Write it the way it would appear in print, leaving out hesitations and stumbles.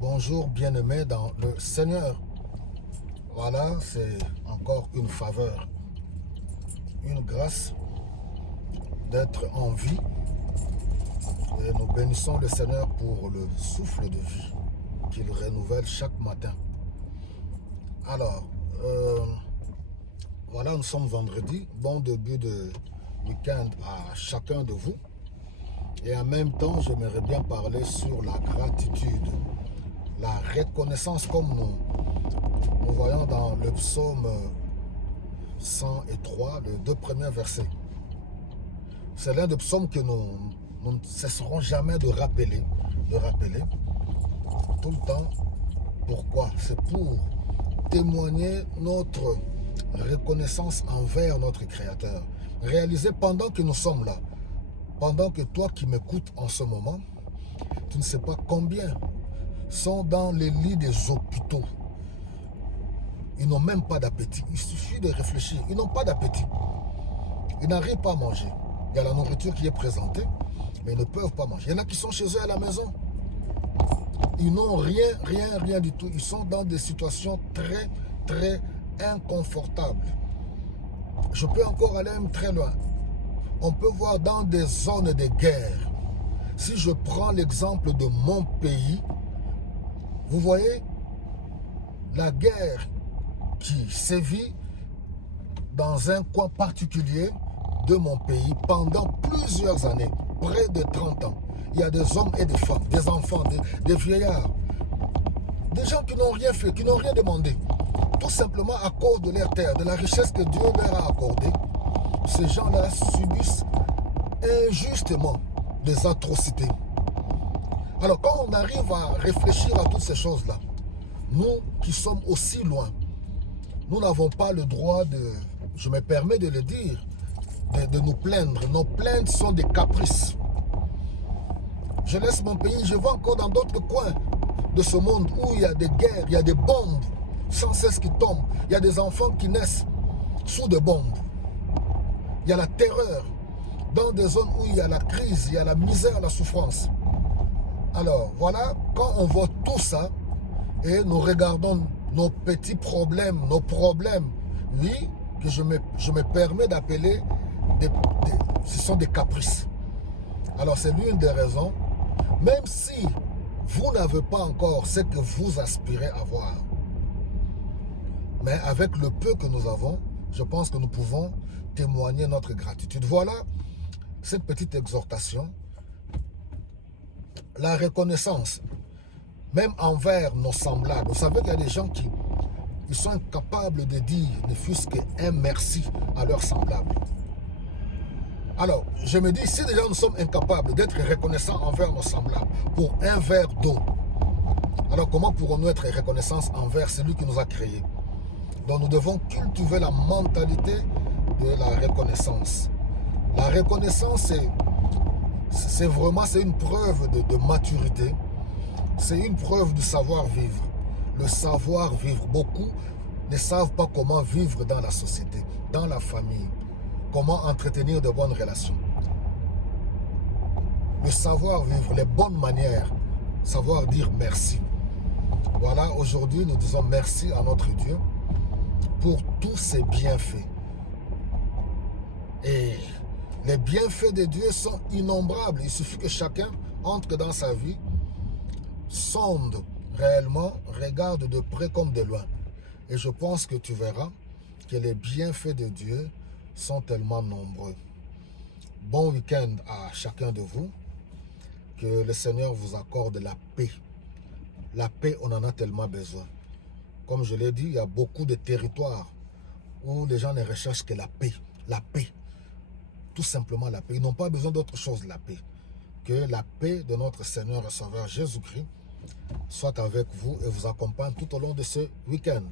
Bonjour bien-aimés dans le Seigneur. Voilà, c'est encore une faveur, une grâce d'être en vie. Et nous bénissons le Seigneur pour le souffle de vie qu'il renouvelle chaque matin. Alors, voilà, nous sommes vendredi. Bon début de week-end à chacun de vous. Et en même temps, j'aimerais bien parler sur la gratitude, la reconnaissance, comme nous voyons dans le psaume 103, les deux premiers versets. C'est l'un des psaumes que nous ne cesserons jamais de rappeler tout le temps. Pourquoi? C'est pour témoigner notre reconnaissance envers notre Créateur. Réaliser pendant que nous sommes là, pendant que toi qui m'écoutes en ce moment, tu ne sais pas combien sont dans les lits des hôpitaux. Ils n'ont même pas d'appétit. Il suffit de réfléchir. Ils n'ont pas d'appétit. Ils n'arrivent pas à manger. Il y a la nourriture qui est présentée, mais ils ne peuvent pas manger. Il y en a qui sont chez eux à la maison. Ils n'ont rien du tout. Ils sont dans des situations très inconfortables. Je peux encore aller même très loin. On peut voir dans des zones de guerre. Si je prends l'exemple de mon pays, vous voyez, la guerre qui sévit dans un coin particulier de mon pays pendant plusieurs années, près de 30 ans. Il y a des hommes et des femmes, des enfants, des vieillards, des gens qui n'ont rien fait, qui n'ont rien demandé, tout simplement à cause de leur terre, de la richesse que Dieu leur a accordée. Ces gens-là subissent injustement des atrocités. Alors quand on arrive à réfléchir à toutes ces choses-là, nous qui sommes aussi loin, nous n'avons pas le droit de, je me permets de le dire, de nous plaindre. Nos plaintes sont des caprices. Je laisse mon pays, je vais encore dans d'autres coins de ce monde où il y a des guerres, il y a des bombes sans cesse qui tombent. Il y a des enfants qui naissent sous des bombes. Il y a la terreur dans des zones où il y a la crise, il y a la misère, la souffrance. Alors voilà, quand on voit tout ça et nous regardons nos petits problèmes, oui, que je me permets d'appeler, ce sont des caprices. Alors c'est l'une des raisons, même si vous n'avez pas encore ce que vous aspirez à avoir, mais avec le peu que nous avons, je pense que nous pouvons témoigner notre gratitude. Voilà cette petite exhortation. La reconnaissance, même envers nos semblables. Vous savez qu'il y a des gens qui sont incapables de dire ne fût-ce qu'un merci à leurs semblables. Alors, je me dis, si déjà nous sommes incapables d'être reconnaissants envers nos semblables pour un verre d'eau, alors comment pourrons-nous être reconnaissants envers celui qui nous a créés? Donc nous devons cultiver la mentalité de la reconnaissance. La reconnaissance, c'est vraiment une preuve de maturité. C'est une preuve de savoir-vivre. Le savoir-vivre. Beaucoup ne savent pas comment vivre dans la société, dans la famille. Comment entretenir de bonnes relations. Le savoir-vivre, les bonnes manières. Savoir dire merci. Voilà, aujourd'hui, nous disons merci à notre Dieu pour tous ses bienfaits. Et les bienfaits de Dieu sont innombrables. Il suffit que chacun entre dans sa vie, sonde réellement, regarde de près comme de loin. Et je pense que tu verras que les bienfaits de Dieu sont tellement nombreux. Bon week-end à chacun de vous. Que le Seigneur vous accorde la paix. La paix, on en a tellement besoin. Comme je l'ai dit, il y a beaucoup de territoires où les gens ne recherchent que la paix. La paix. Tout simplement la paix. Ils n'ont pas besoin d'autre chose, la paix. Que la paix de notre Seigneur et Sauveur Jésus-Christ soit avec vous et vous accompagne tout au long de ce week-end.